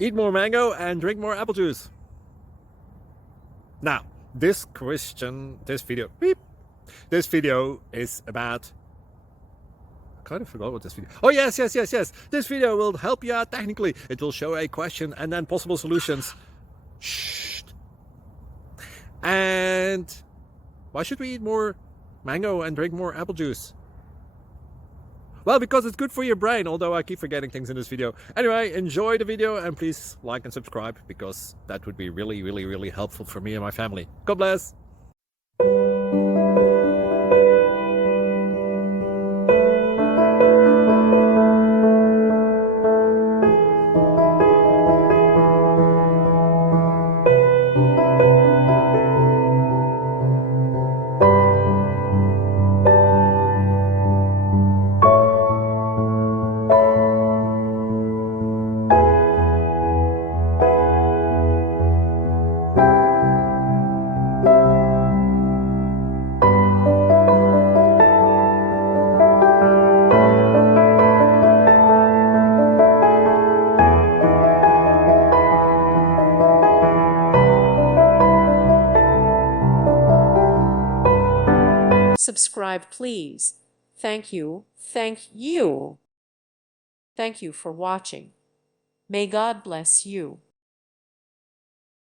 Eat more mango and drink more apple juice. Now, this video is about, I kind of forgot what this video. Oh, yes. This video will help you out technically. It will show a question and then possible solutions. Shh. And why should we eat more mango and drink more apple juice? Well, because it's good for your brain, although I keep forgetting things in this video. Anyway, enjoy the video and please like and subscribe, because that would be really helpful for me and my family. God bless. Subscribe, please. Thank you. Thank you. Thank you for watching. May God bless you.